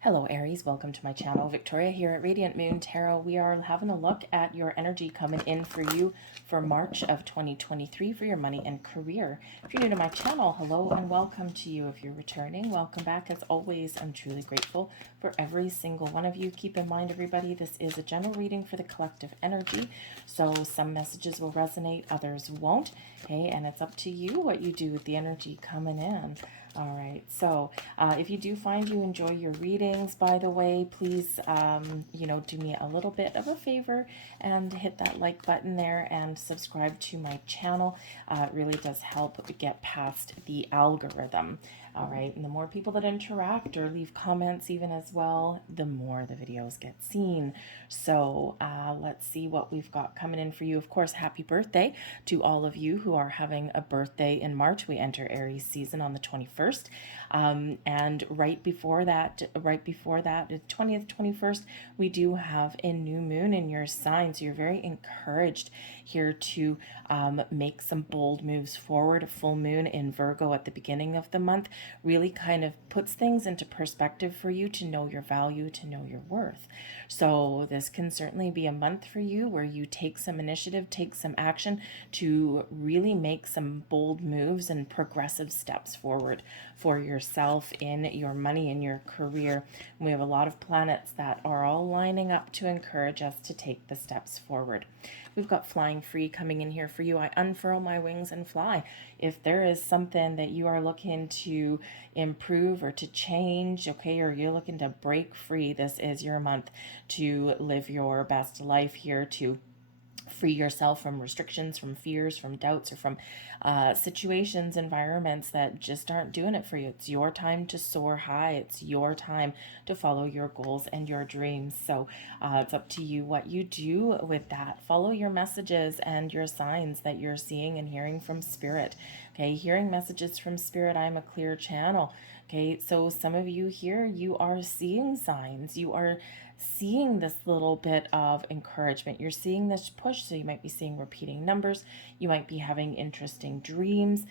Hello Aries, welcome to my channel. Victoria here at Radiant Moon Tarot. We are having a look at your energy coming in for you for March of 2023 for your money and career. If you're new to my channel, hello and welcome to you. If you're returning, welcome back. As always, I'm truly grateful for every single one of you. Keep in mind, everybody, this is a general reading for the collective energy. So some messages will resonate, others won't. Okay, and it's up to you what you do with the energy coming in. All right, so if you do find you enjoy your readings, by the way, please, do me a little bit of a favor and hit that like button there and subscribe to my channel. It really does help get past the algorithm. All right, and the more people that interact or leave comments even as well, the more the videos get seen. So let's see what we've got coming in for you. Of course, happy birthday to all of you who are having a birthday in March. We enter Aries season on the 21st. And right before that, the 20th, 21st, we do have a new moon in your sign. So you're very encouraged here to make some bold moves forward. A full moon in Virgo at the beginning of the month really kind of puts things into perspective for you to know your value, to know your worth. So this can certainly be a month for you where you take some initiative, take some action to really make some bold moves and progressive steps forward for yourself in your money, in your career. We have a lot of planets that are all lining up to encourage us to take the steps forward. We've got flying free coming in here for you. I unfurl my wings and fly. If there is something that you are looking to improve or to change, okay, or you're looking to break free, this is your month to live your best life here, to free yourself from restrictions, from fears, from doubts, or from situations, environments that just aren't doing it for you. It's your time to soar high. It's your time to follow your goals and your dreams. So it's up to you what you do with that. Follow your messages and your signs that you're seeing and hearing from Spirit. Okay, hearing messages from Spirit, I'm a clear channel. Okay, so some of you here, you are seeing signs. You are seeing this little bit of encouragement. You're seeing this push, so you might be seeing repeating numbers. You might be having interesting dreams.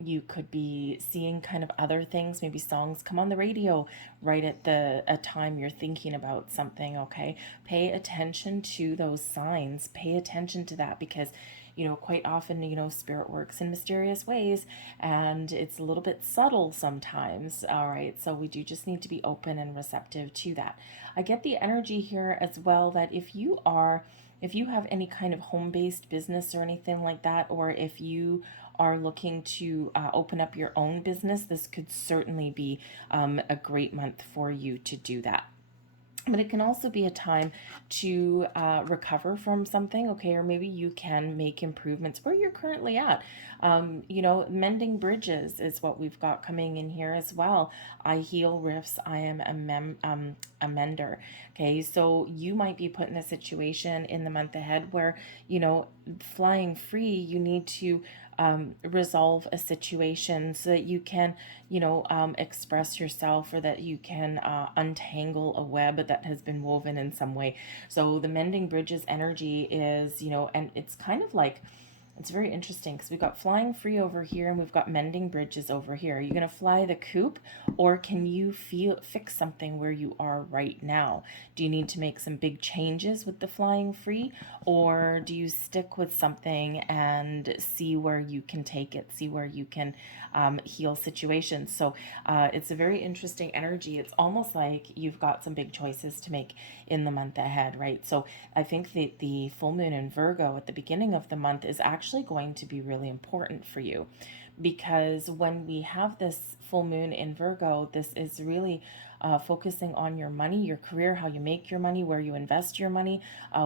You could be seeing kind of other things. Maybe songs come on the radio right at a time you're thinking about something, okay? Pay attention to those signs. Pay attention to that because quite often, Spirit works in mysterious ways and it's a little bit subtle sometimes. All right. So we do just need to be open and receptive to that. I get the energy here as well that if you have any kind of home-based business or anything like that, or if you are looking to open up your own business, this could certainly be a great month for you to do that. But it can also be a time to recover from something, okay? Or maybe you can make improvements where you're currently at. Mending bridges is what we've got coming in here as well. I heal rifts. I am a mender. Okay, so you might be put in a situation in the month ahead where, flying free, you need to resolve a situation so that you can, express yourself, or that you can untangle a web that has been woven in some way. So the mending bridges energy is, and it's kind of like, it's very interesting because we've got flying free over here and we've got mending bridges over here. Are you going to fly the coop, or can you fix something where you are right now? Do you need to make some big changes with the flying free, or do you stick with something and see where you can take it, see where you can heal situations? So it's a very interesting energy. It's almost like you've got some big choices to make in the month ahead, right? So I think that the full moon in Virgo at the beginning of the month is actually going to be really important for you, because when we have this full moon in Virgo, this is really focusing on your money, your career, how you make your money, where you invest your money,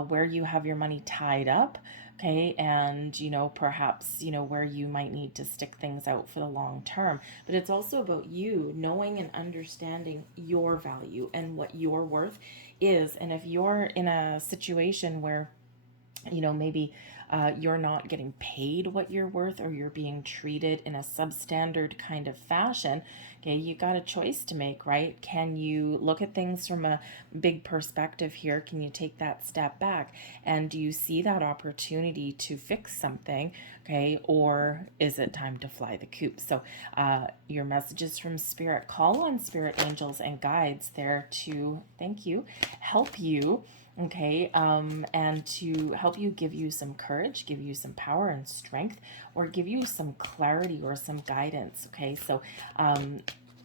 where you have your money tied up, okay, and perhaps where you might need to stick things out for the long term. But it's also about you knowing and understanding your value and what your worth is. And if you're in a situation where maybe you're not getting paid what you're worth, or you're being treated in a substandard kind of fashion. Okay, you got a choice to make, right? Can you look at things from a big perspective here? Can you take that step back? And do you see that opportunity to fix something? Okay, or is it time to fly the coop? So, your messages from Spirit, call on Spirit angels and guides there to, thank you, help you. Okay, and to help you, give you some courage, give you some power and strength, or give you some clarity or some guidance. Okay, so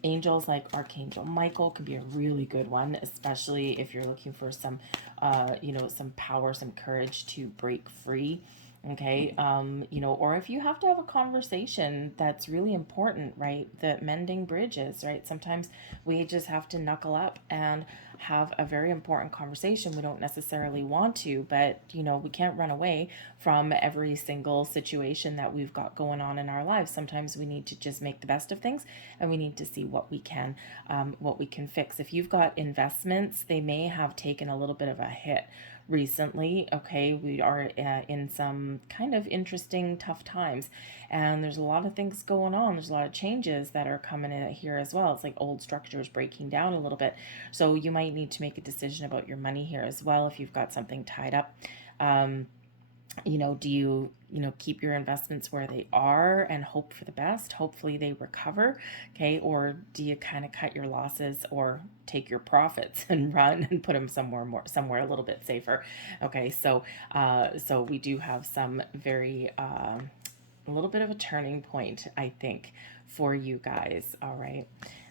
angels like Archangel Michael could be a really good one, especially if you're looking for some, some power, some courage to break free. Okay, or if you have to have a conversation that's really important, right? The mending bridges, right? Sometimes we just have to knuckle up and have a very important conversation. We don't necessarily want to, but we can't run away from every single situation that we've got going on in our lives. Sometimes we need to just make the best of things, and we need to see what we can fix. If you've got investments, they may have taken a little bit of a hit recently. Okay, we are in some kind of interesting, tough times, and there's a lot of things going on. There's a lot of changes that are coming in here as well. It's like old structures breaking down a little bit, so you might need to make a decision about your money here as well if you've got something tied up. Do you keep your investments where they are and hope for the best? Hopefully they recover. Okay, or do you kind of cut your losses or take your profits and run and put them somewhere a little bit safer? Okay, so we do have some very a little bit of a turning point, I think, for you guys. All right.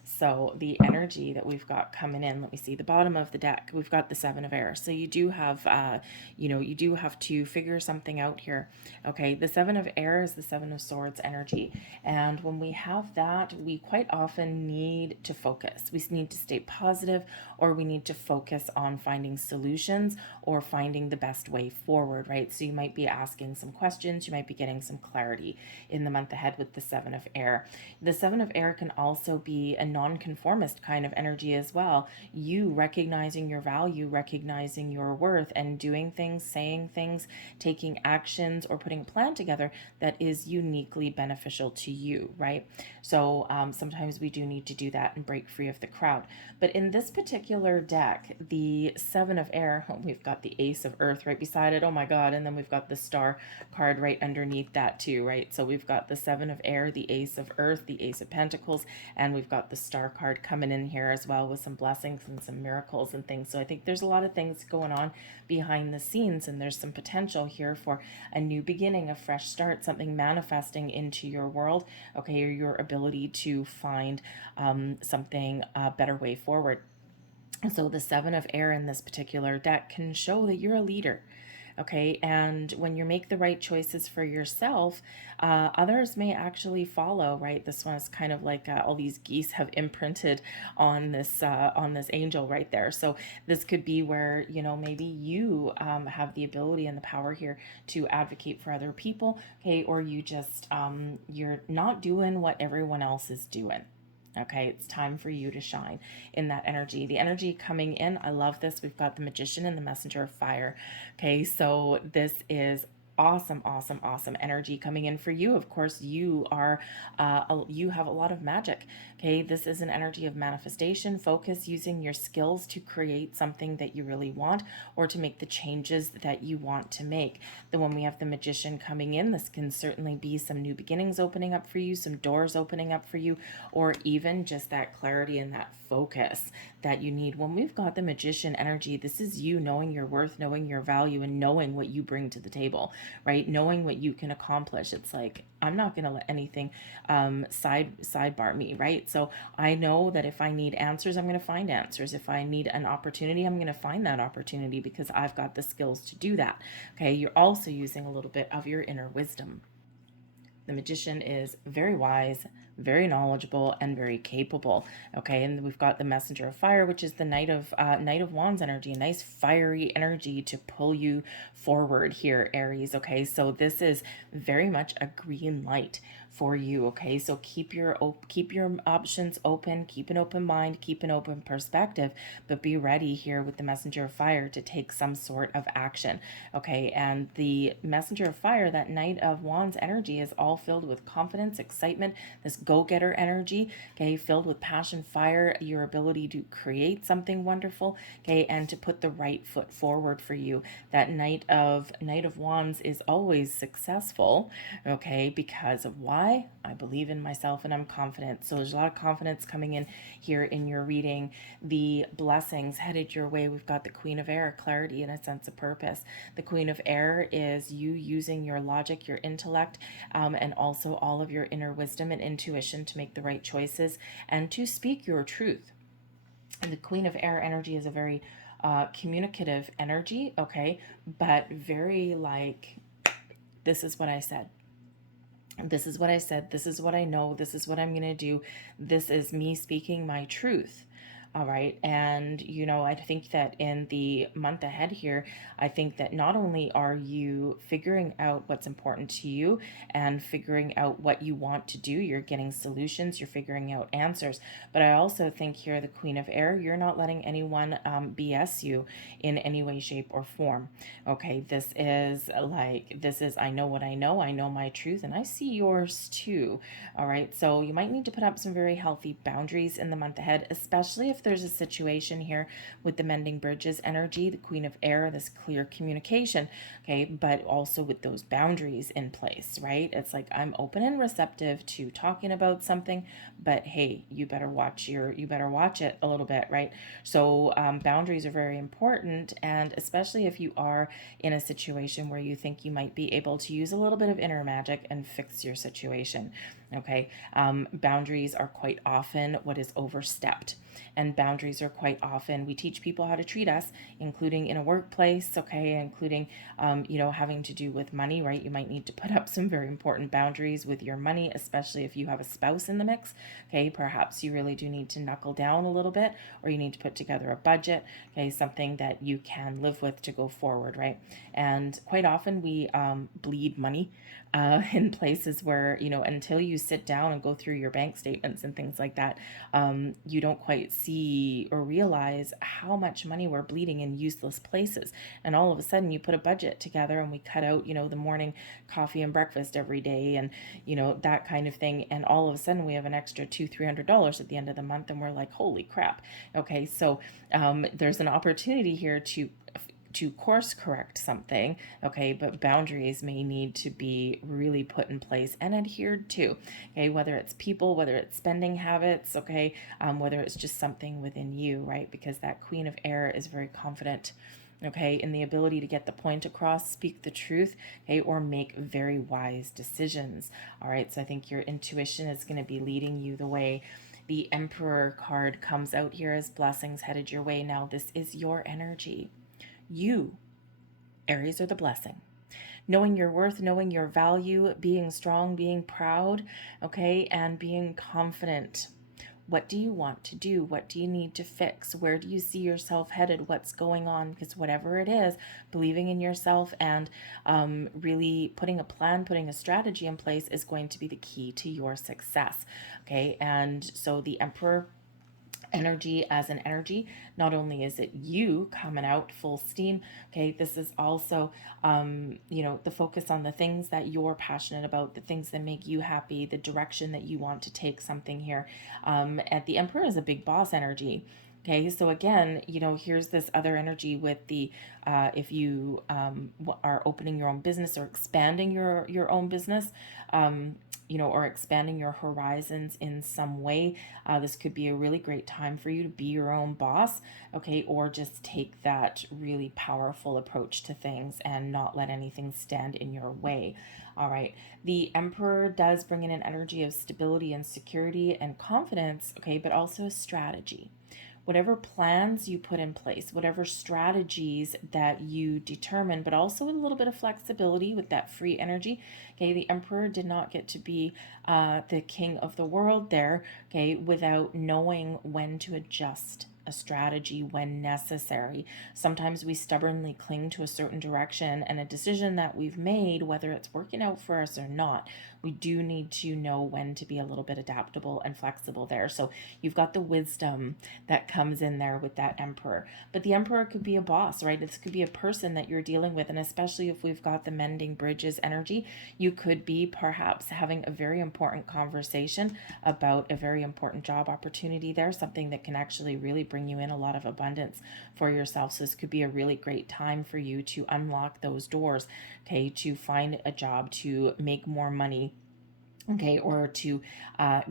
So the energy that we've got coming in, let me see the bottom of the deck. We've got the Seven of Air. So you do have, you do have to figure something out here. Okay, the Seven of Air is the Seven of Swords energy, and when we have that, we quite often need to focus. We need to stay positive, or we need to focus on finding solutions or finding the best way forward. Right. So you might be asking some questions. You might be getting some clarity in the month ahead with the Seven of Air. The Seven of Air can also be a nonconformist kind of energy as well. You recognizing your value, recognizing your worth, and doing things, saying things, taking actions, or putting a plan together that is uniquely beneficial to you, right? So sometimes we do need to do that and break free of the crowd. But in this particular deck, the Seven of Air, we've got the Ace of Earth right beside it. Oh my God. And then we've got the Star card right underneath that too, right? So we've got the Seven of Air, the Ace of Earth, the Ace of Pentacles, and we've got the Star card coming in here as well with some blessings and some miracles and things. So I think there's a lot of things going on behind the scenes, and there's some potential here for a new beginning, a fresh start, something manifesting into your world, okay, or your ability to find something, a better way forward. So the Seven of Air in this particular deck can show that you're a leader. Okay, and when you make the right choices for yourself, others may actually follow, right? This one is kind of like all these geese have imprinted on this angel right there. So this could be where, maybe you have the ability and the power here to advocate for other people, okay, or you just, you're not doing what everyone else is doing. Okay, it's time for you to shine in that energy. The energy coming in, I love this. We've got the Magician and the Messenger of Fire. Okay, so this is awesome energy coming in for you. Of course, you are you have a lot of magic. Okay, this is an energy of manifestation, focus, using your skills to create something that you really want, or to make the changes that you want to make. Then when we have the Magician coming in, this can certainly be some new beginnings opening up for you, some doors opening up for you, or even just that clarity and that focus that you need. When we've got the Magician energy, this is you knowing your worth, knowing your value, and knowing what you bring to the table, right? Knowing what you can accomplish. It's like, I'm not going to let anything sidebar me, right? So I know that if I need answers, I'm going to find answers. If I need an opportunity, I'm going to find that opportunity because I've got the skills to do that. Okay, you're also using a little bit of your inner wisdom. The Magician is very wise, very knowledgeable, and very capable. Okay, and we've got the Messenger of Fire, which is the Knight of Wands energy, a nice fiery energy to pull you forward here, Aries. Okay, so this is very much a green light for you. Okay, so keep your options open, keep an open mind, keep an open perspective, but be ready here with the Messenger of Fire to take some sort of action. Okay, and the Messenger of Fire, that Knight of Wands energy, is all filled with confidence, excitement, this go-getter energy. Okay, filled with passion, fire, your ability to create something wonderful. Okay, and to put the right foot forward for you. That Knight of Wands is always successful. Okay, because of why? I believe in myself and I'm confident. So there's a lot of confidence coming in here in your reading. The blessings headed your way. We've got the Queen of Air, clarity and a sense of purpose. The Queen of Air is you using your logic, your intellect, and also all of your inner wisdom and intuition to make the right choices and to speak your truth. And the Queen of Air energy is a very communicative energy, okay, but very like, this is what I said. This is what I said. This is what I know. This is what I'm going to do. This is me speaking my truth. All right. And, you know, I think that in the month ahead here, I think that not only are you figuring out what's important to you and figuring out what you want to do, you're getting solutions, you're figuring out answers. But I also think here, the Queen of Air, you're not letting anyone BS you in any way, shape, or form. Okay. This is, I know what I know my truth, and I see yours too. All right. So you might need to put up some very healthy boundaries in the month ahead, especially if there's a situation here with the Mending Bridges energy, the Queen of Air, this clear communication, okay, but also with those boundaries in place, right? It's like, I'm open and receptive to talking about something, but hey, you better watch it a little bit, right? So boundaries are very important, and especially if you are in a situation where you think you might be able to use a little bit of inner magic and fix your situation. Okay, boundaries are quite often what is overstepped, and boundaries are quite often, we teach people how to treat us, including in a workplace, okay, including, you know, having to do with money, right? You might need to put up some very important boundaries with your money, especially if you have a spouse in the mix, okay? Perhaps you really do need to knuckle down a little bit, or you need to put together a budget, okay, something that you can live with to go forward, right? And quite often we bleed money in places where, you know, until you sit down and go through your bank statements and things like that, you don't quite see or realize how much money we're bleeding in useless places. And all of a sudden you put a budget together and we cut out, you know, the morning coffee and breakfast every day and, you know, that kind of thing. And all of a sudden we have an extra $200-300 at the end of the month, and we're like, holy crap. Okay, so there's an opportunity here to course correct something, okay, but boundaries may need to be really put in place and adhered to, okay, whether it's people, whether it's spending habits, okay, whether it's just something within you, right, because that Queen of Air is very confident, okay, in the ability to get the point across, speak the truth, okay, or make very wise decisions. All right, so I think your intuition is going to be leading you the way. The Emperor card comes out here as blessings headed your way. Now, this is your energy. You, Aries, are the blessing. Knowing your worth, knowing your value, being strong, being proud, okay, and being confident. What do you want to do? What do you need to fix? Where do you see yourself headed? What's going on? Because whatever it is, believing in yourself and really putting a plan, putting a strategy in place is going to be the key to your success, okay? And so the Emperor energy as an energy, not only is it you coming out full steam, okay, this is also you know, the focus on the things that you're passionate about, the things that make you happy, the direction that you want to take something here. At the Emperor is a big boss energy. Okay, so again, you know, here's this other energy with the if you are opening your own business or expanding your own business, you know, or expanding your horizons in some way, this could be a really great time for you to be your own boss, okay, or just take that really powerful approach to things and not let anything stand in your way. All right, the Emperor does bring in an energy of stability and security and confidence, okay, but also strategy. whatever plans you put in place, whatever strategies that you determine, but also a little bit of flexibility with that free energy. Okay, the Emperor did not get to be the king of the world there, okay, without knowing when to adjust a strategy when necessary. Sometimes we stubbornly cling to a certain direction and a decision that we've made, whether it's working out for us or not. We do need to know when to be a little bit adaptable and flexible there. So you've got the wisdom that comes in there with that Emperor. But the Emperor could be a boss, right? This could be a person that you're dealing with. And especially if we've got the mending bridges energy, you could be perhaps having a very important conversation about a very important job opportunity there, something that can actually really bring you in a lot of abundance for yourself. So this could be a really great time for you to unlock those doors, okay, to find a job, to make more money, okay, or to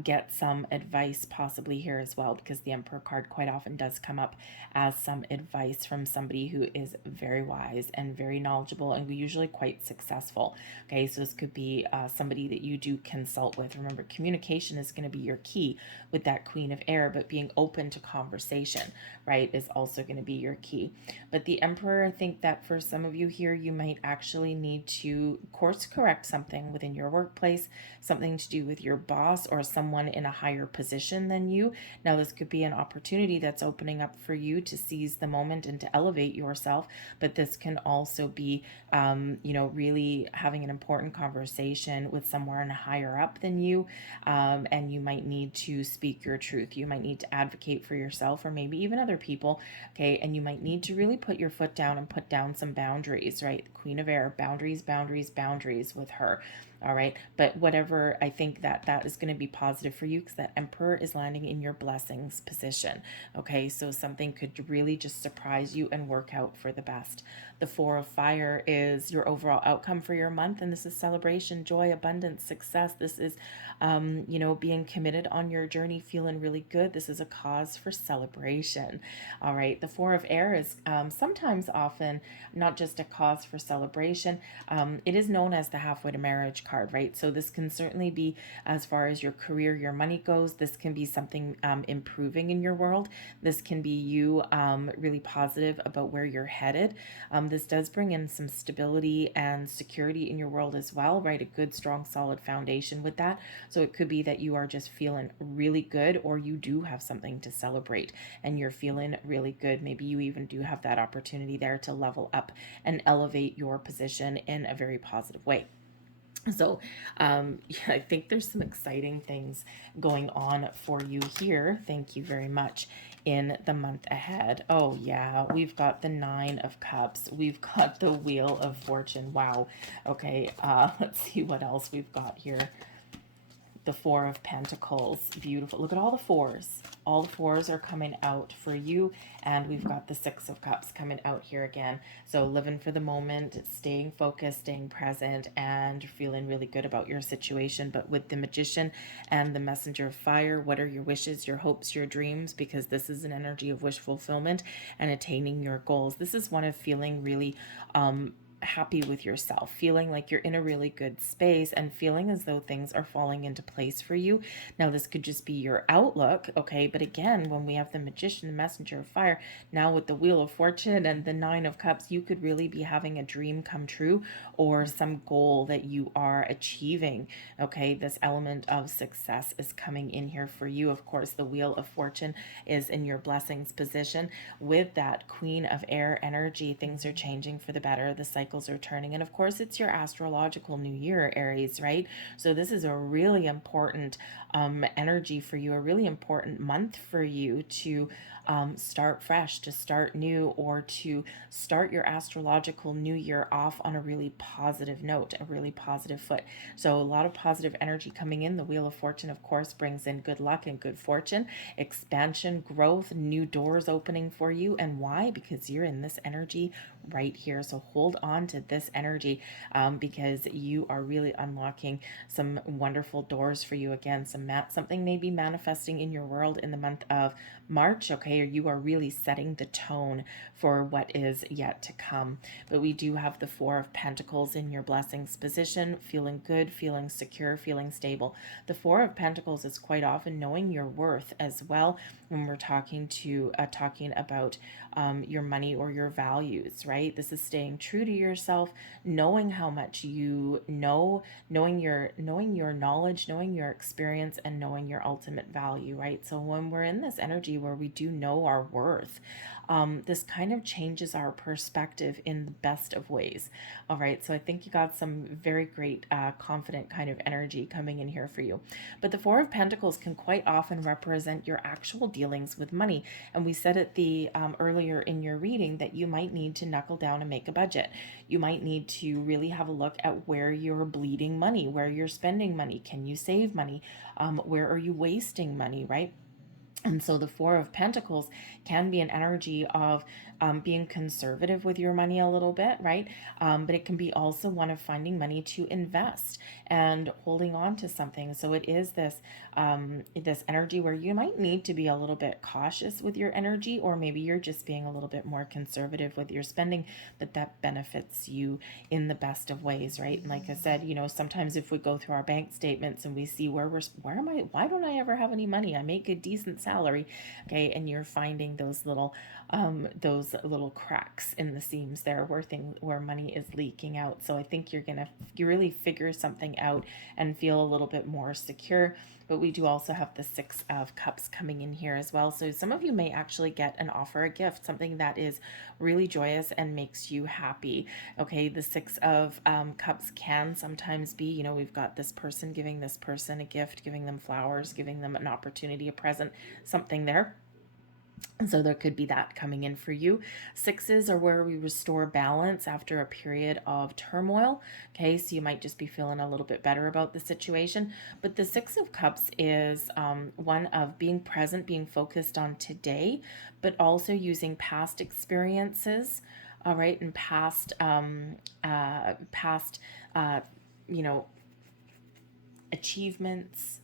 get some advice possibly here as well, because the Emperor card quite often does come up as some advice from somebody who is very wise and very knowledgeable and usually quite successful. Okay, so this could be somebody that you do consult with. Remember, communication is going to be your key with that Queen of Air, but being open to conversation, right, is also going to be your key. But the Emperor, I think that for some of you here, you might actually need to course correct something within your workplace, something to do with your boss or someone in a higher position than you. Now, this could be an opportunity that's opening up for you to seize the moment and to elevate yourself, but this can also be, really having an important conversation with someone higher up than you, and you might need to speak your truth. You might need to advocate for yourself or maybe even other people, okay, and you might need to really put your foot down and put down some boundaries, right? The Queen of Air, boundaries, boundaries, boundaries with her. All right. But whatever, I think that is going to be positive for you because that Emperor is landing in your blessings position. Okay. So something could really just surprise you and work out for the best. The Four of Fire is your overall outcome for your month. And this is celebration, joy, abundance, success. This is, being committed on your journey, feeling really good. This is a cause for celebration. All right. The Four of Air is often not just a cause for celebration. It is known as the halfway to marriage card, right? So this can certainly be as far as your career, your money goes. This can be something improving in your world. This can be you really positive about where you're headed. This does bring in some stability and security in your world as well, right? A good, strong, solid foundation with that. So it could be that you are just feeling really good, or you do have something to celebrate and you're feeling really good. Maybe you even do have that opportunity there to level up and elevate your position in a very positive way. So I think there's some exciting things going on for you here. Thank you very much. In the month ahead. Oh yeah, we've got the Nine of Cups. We've got the Wheel of Fortune. Wow. Okay, let's see what else we've got here. The Four of Pentacles. Beautiful. Look at all the fours. All the fours are coming out for you. And we've got the Six of Cups coming out here again. So living for the moment, staying focused, staying present, and feeling really good about your situation. But with the Magician and the Messenger of Fire, what are your wishes, your hopes, your dreams? Because this is an energy of wish fulfillment and attaining your goals. This is one of feeling really happy with yourself, feeling like you're in a really good space and feeling as though things are falling into place for you. Now, this could just be your outlook, okay? But again, when we have the Magician, the Messenger of Fire, now with the Wheel of Fortune and the Nine of Cups, you could really be having a dream come true or some goal that you are achieving, okay? This element of success is coming in here for you. Of course, the Wheel of Fortune is in your blessings position. With that Queen of Air energy, things are changing for the better. The cycle are turning, and of course it's your astrological new year, Aries, right? So this is a really important energy for you, a really important month for you to start fresh, to start new, or to start your astrological new year off on a really positive note, a really positive foot. So a lot of positive energy coming in. The Wheel of Fortune, of course, brings in good luck and good fortune, expansion, growth, new doors opening for you. And why? Because you're in this energy right here. So hold on to this energy, because you are really unlocking some wonderful doors for you. Again, something may be manifesting in your world in the month of March, okay, or you are really setting the tone for what is yet to come. But we do have the Four of Pentacles in your blessings position, feeling good, feeling secure, feeling stable. The Four of Pentacles is quite often knowing your worth as well when we're talking about your money or your values, right? This is staying true to yourself, knowing how much you know, knowing your knowledge, knowing your experience, and knowing your ultimate value, right? So when we're in this energy where we do know our worth, this kind of changes our perspective in the best of ways. All right, so I think you got some very great, confident kind of energy coming in here for you. But the Four of Pentacles can quite often represent your actual dealings with money. And we said at the earlier in your reading that you might need to knuckle down and make a budget. You might need to really have a look at where you're bleeding money, where you're spending money. Can you save money? Where are you wasting money, right? And so the Four of Pentacles can be an energy of being conservative with your money a little bit, right? But it can be also one of finding money to invest and holding on to something. So it is this energy where you might need to be a little bit cautious with your energy, or maybe you're just being a little bit more conservative with your spending, but that benefits you in the best of ways, right? And like I said, sometimes if we go through our bank statements and we see why don't I ever have any money? I make a decent salary, okay, and you're finding those little cracks in the seams there where money is leaking out. So I think you really figure something out and feel a little bit more secure. But we do also have the Six of Cups coming in here as well. So some of you may actually get an offer, a gift, something that is really joyous and makes you happy. Okay, the Six of Cups can sometimes be, we've got this person giving this person a gift, giving them flowers, giving them an opportunity, a present, something there. And so there could be that coming in for you. Sixes are where we restore balance after a period of turmoil. Okay, so you might just be feeling a little bit better about the situation. But the Six of Cups is one of being present, being focused on today, but also using past experiences, all right, and past achievements,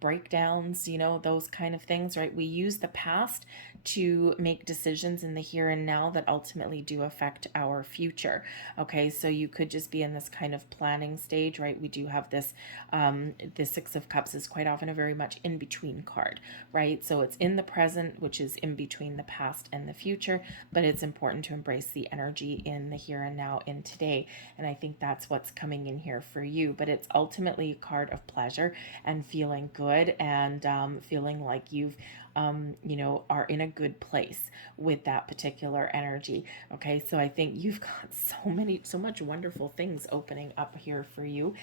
breakdowns, those kind of things, right? We use the past to make decisions in the here and now that ultimately do affect our future. Okay, so you could just be in this kind of planning stage, right? We do have this, the Six of Cups is quite often a very much in between card, right? So it's in the present, which is in between the past and the future, but it's important to embrace the energy in the here and now, in today. And I think that's what's coming in here for you. But it's ultimately a card of pleasure and feeling good, and feeling like you've are in a good place with that particular energy. Okay, so I think you've got so much wonderful things opening up here for you.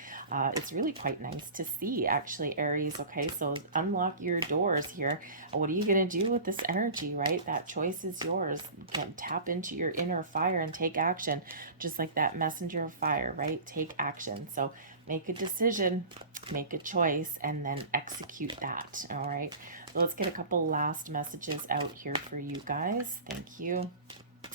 It's really quite nice to see, actually, Aries. Okay, so unlock your doors here. What are you going to do with this energy, right? That choice is yours. You can tap into your inner fire and take action, just like that messenger of fire, right? Take action. So make a decision, make a choice, and then execute that. All right. So let's get a couple last messages out here for you guys. Thank you.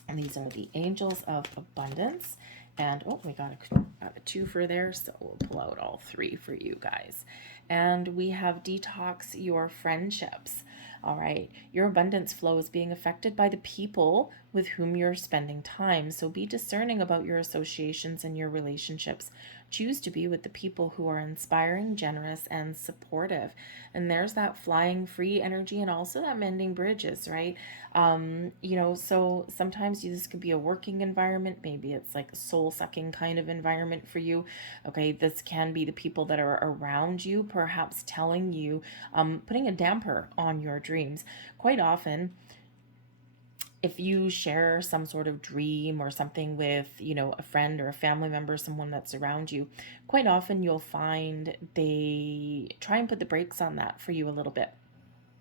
And these are the Angels of Abundance. And we got a two for there, so we'll pull out all three for you guys. And we have detox your friendships. All right, your abundance flow is being affected by the people with whom you're spending time. So be discerning about your associations and your relationships. Choose to be with the people who are inspiring, generous, and supportive. And there's that flying free energy, and also that mending bridges, right? So sometimes this could be a working environment. Maybe it's like a soul-sucking kind of environment for you. Okay, this can be the people that are around you, perhaps telling you, putting a damper on your dreams. Quite often, if you share some sort of dream or something with, a friend or a family member, someone that's around you, quite often you'll find they try and put the brakes on that for you a little bit.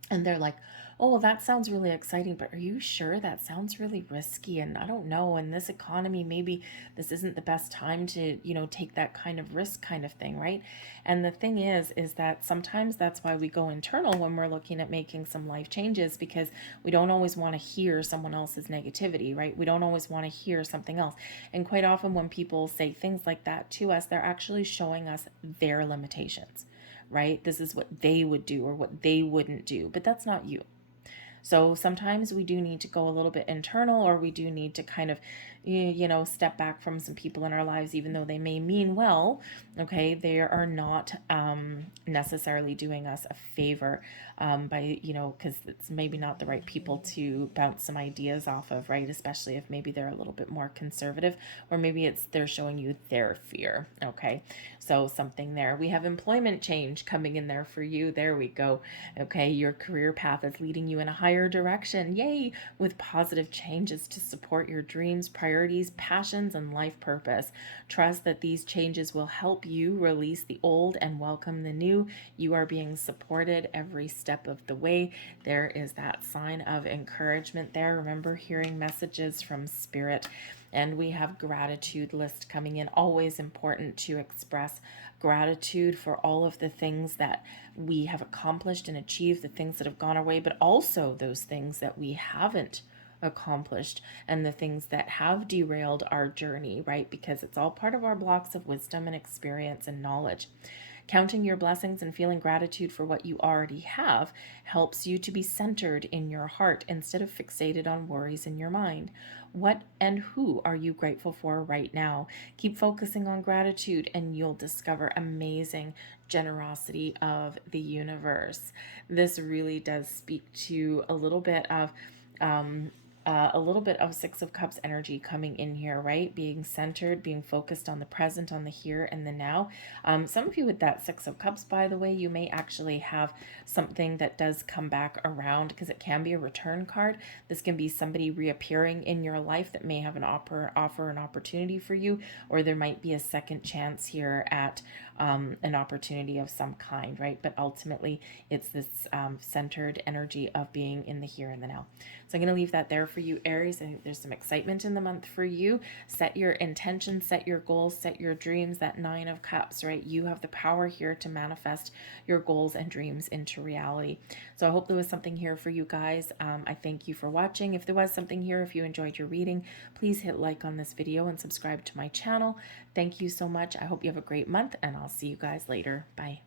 And they're like, oh, well, that sounds really exciting, but are you sure? That sounds really risky. And I don't know. In this economy, maybe this isn't the best time to, take that kind of risk kind of thing, right? And the thing is that sometimes that's why we go internal when we're looking at making some life changes, because we don't always want to hear someone else's negativity, right? We don't always want to hear something else. And quite often when people say things like that to us, they're actually showing us their limitations, right? This is what they would do or what they wouldn't do, but that's not you. So sometimes we do need to go a little bit internal, or we do need to kind of, step back from some people in our lives, even though they may mean well. Okay, they are not necessarily doing us a favor by, because it's maybe not the right people to bounce some ideas off of, right? Especially if maybe they're a little bit more conservative, or maybe they're showing you their fear. Okay, so something there. We have employment change coming in there for you. There we go. Okay, your career path is leading you in a higher direction. Yay! With positive changes to support your dreams, priorities, passions, and life purpose. Trust that these changes will help you release the old and welcome the new. You are being supported every step of the way. There is that sign of encouragement there. Remember, hearing messages from spirit. And we have gratitude list coming in. Always important to express gratitude for all of the things that we have accomplished and achieved, the things that have gone our way, but also those things that we haven't accomplished and the things that have derailed our journey, right? Because it's all part of our blocks of wisdom and experience and knowledge. Counting your blessings and feeling gratitude for what you already have helps you to be centered in your heart instead of fixated on worries in your mind. What and who are you grateful for right now? Keep focusing on gratitude and you'll discover amazing generosity of the universe. This really does speak to a little bit of Six of Cups energy coming in here, right? Being centered, being focused on the present, on the here and the now. Some of you with that Six of Cups, by the way, you may actually have something that does come back around, because it can be a return card. This can be somebody reappearing in your life that may have an offer an opportunity for you, or there might be a second chance here at an opportunity of some kind, right? But ultimately, it's this centered energy of being in the here and the now. So I'm going to leave that there for you, Aries. I think there's some excitement in the month for you. Set your intentions, set your goals, set your dreams. That Nine of Cups, right? You have the power here to manifest your goals and dreams into reality. So I hope there was something here for you guys. I thank you for watching. If there was something here, if you enjoyed your reading, please hit like on this video and subscribe to my channel. Thank you so much. I hope you have a great month, and I'll see you guys later. Bye.